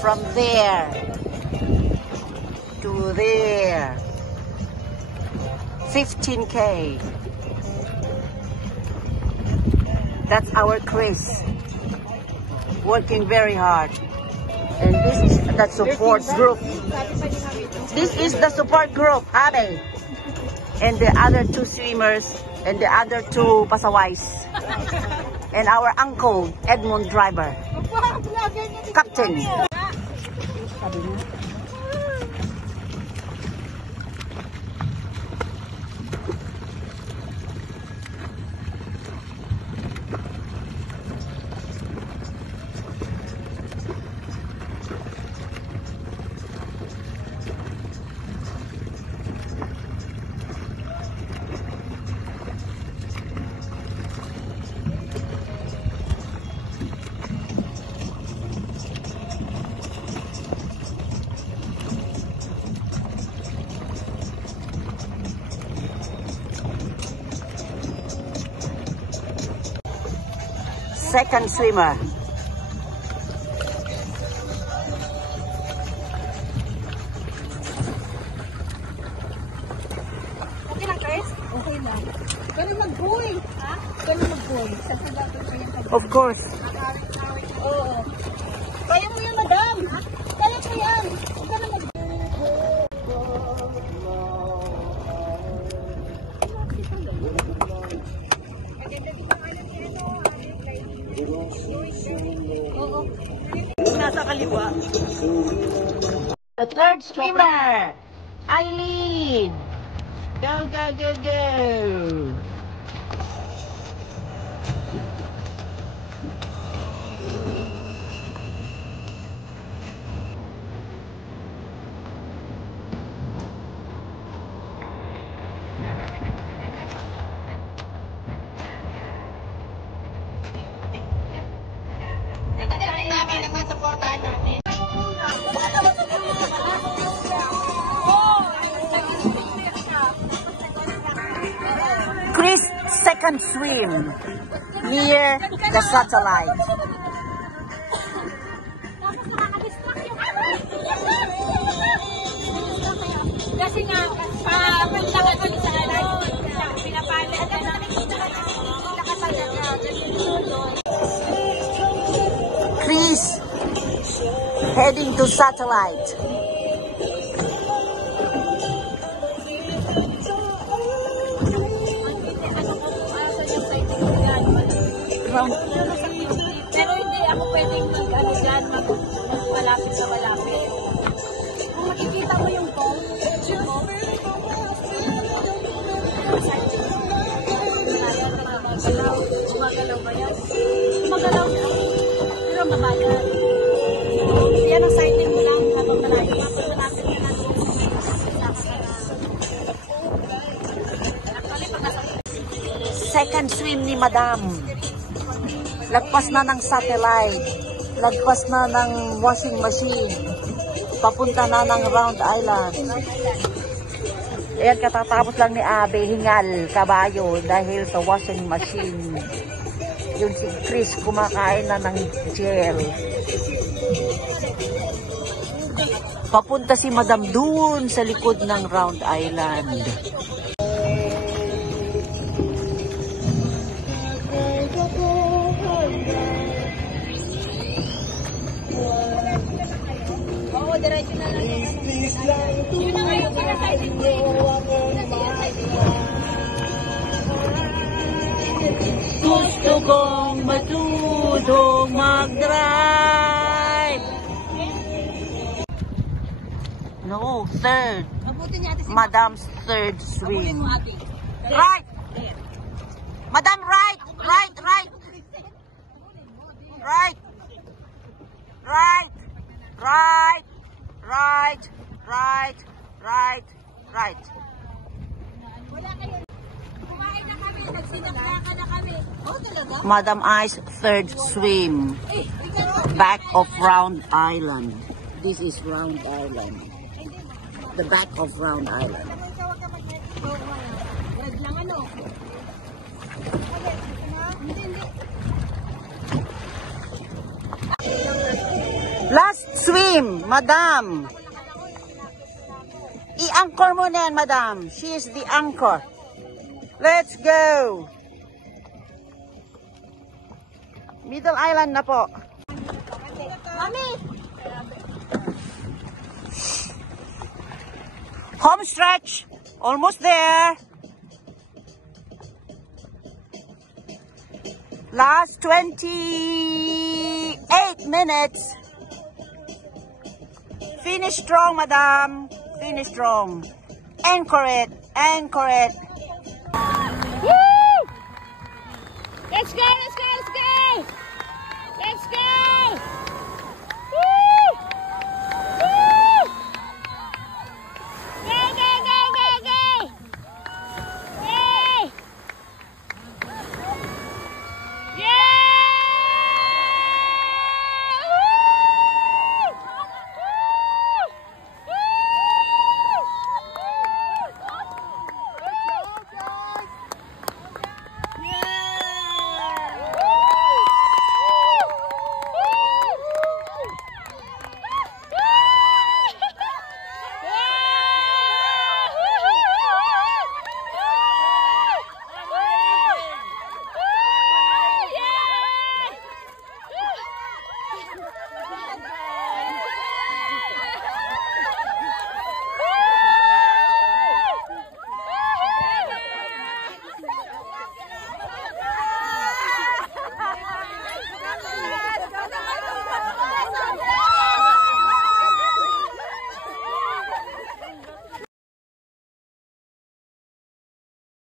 from there to there. 15K. That's our Chris. Working very hard. And this is the support group. This is the support group, Abe. And the other two swimmers and the other two pasaways. And our uncle, Edmund driver. Captain. Second swimmer. Okay lang, guys? Okay lang. Ganun mag-buoy. Ha? Ganun mag-buoy. Of course. Oo. Kaya mo yan, madam. Ha? Kaya mo yan. Huwag ka na mag-buoy. Nasa kaliwa. The third swimmer, Eileen. Go, go, go, go. Chris, second swim near the satellite. Kasi nga, paglakas ko sa alay, pinapalit ka na Chris, heading to satellite. Pero hindi ako pwedeng mag-ano dyan, malapit sa malapit. Kung makikita mo yung phone, gumagalaw ba yan? Gumagalaw na. Pero mabagal. Yan ang sighting mo lang habang malayo. Kapag malapit ka na doon. Second swim ni Madam. Lagpas na ng satellite. Lagpas na ng washing machine. Papunta na ng Round Island. Ayan, katatapos lang ni Abe, hingal, kabayo, dahil sa washing machine. Yung si Chris kumakain na ng gel. Papunta si Madam doon sa likod ng Round Island. Oo, diretso na lang. Yun na nga yung pinasaitin mo. Gusto kong matutong mag-drive. No, third. Madam's third swim. Right. Madam, right. Right, right. Right. Right. Right. Right. Right. Right. Right. Kumain na kami, nagsinakdakan na kami. Oh, talaga? Madam I's third swim. Back of Round Island. This is Round Island. The back of Round Island. Last swim. swim, madam. I-anchor mo na yan, madam. She is the anchor. Let's go. Middle Island na po. Mami! Home stretch. Almost there. Last 28 minutes. Finish strong, madam. Finish strong. Anchor it. Anchor it.